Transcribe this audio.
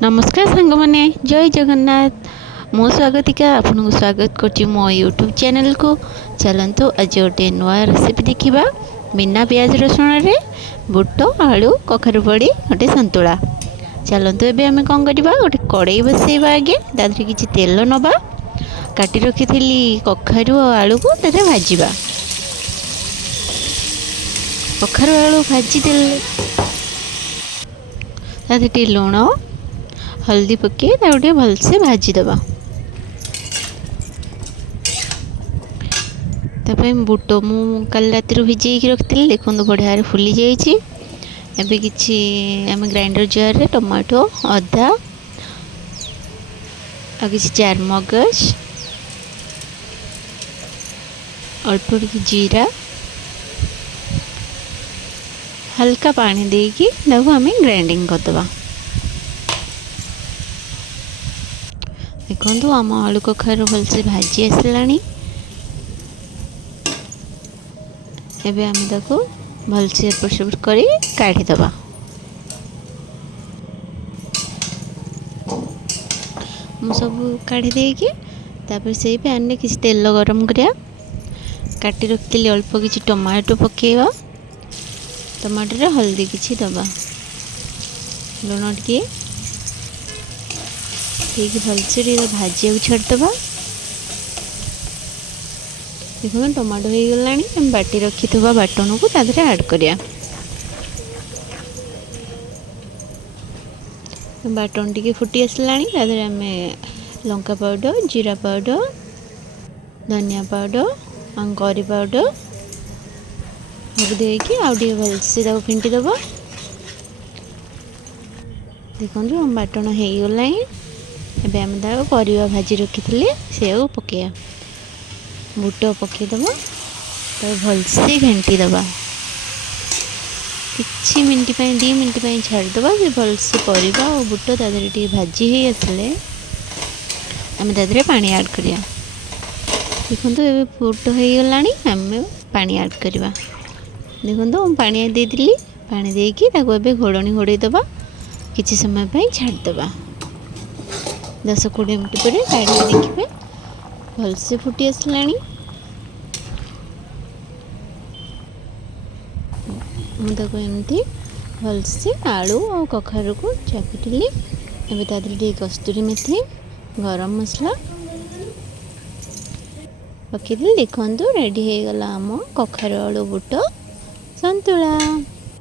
नमस्कार सांग मैंने जय जगन्नाथ मो स्वागतिका आपन को स्वागत कर मो यूट्यूब चैनल को। चलतु आज गोटे नुआ रेसिपी देखा बिना प्याज रसुण रे बुट आलू कखारु पड़ी गोटे सतुला। चलतु एबे आमे कौन करवा गोटे कड़ई बसैबा आगे तादरे किछि तेल नबा काटी रखी कखारु आलू को तादरे भाजिबा। कखारु आलू भाजी देले तादरे लुण हल्दी पके गोटे भलसे भाजीदबा। बुट मु कल राति भिजे रखी देखो बढ़िया फुली जाइए। एबे किछि आम ग्राइंडर जार रे टमाटो अदा आ किछि चार मगज अल्प जीरा हल्का पानी देकी आम ग्राइंडिंग करदबा। देखो आम आलू कखारु भलसे भाजी आसला। एबे आम ताको भलसे एपट सेपट कर काढ़ीदबा। मु सब काढ़ी देकी तापर से पैन में किसी तेल गरम करिया काटी रखी अल्प किसी टमाटो पकेवा। टमाटो रे हल्दी किसी दबा लुण टिके भलसे भाजिया छाड़दबा। देखो टमाटो हो गला बाटी रखी बाटन को तादरे ऐड करिया। बाटन टी फुटी आसला तादरे आम लंका पाउडर जीरा पाउडर धनिया पाउडर और करी पाउडर सब देकी आउे भलसे फेंटीदबा। देखो हम बाटन हो गला एबे आम परिवा भाजी रखी से पकईया बुट पकईदब तो भलसे घाटीदबा। किछि मिनट 2 मिनट छाड़दबा से भलसे परिवा और बुट तादरे टी भाजी हो आसले आम तादरे पानी ऐड करिया। देखो ये बुट हो गला आम पानी ऐड करवा। देखो पानी देदी पानी देकी घोड़नी घोड़ईदबा किछि समय पर छाड़दबा। 10-20 मिनट पर काढ़ी देखिए भलसे फुटी आसला। मुझे एमती भलसे आलू और कखारु को चापिली। एबे तादरे कस्तूरी मेथी गरम मसला पकेदी। देखो रेडी हो गला आम कखारु आलू बुट सन्तुला।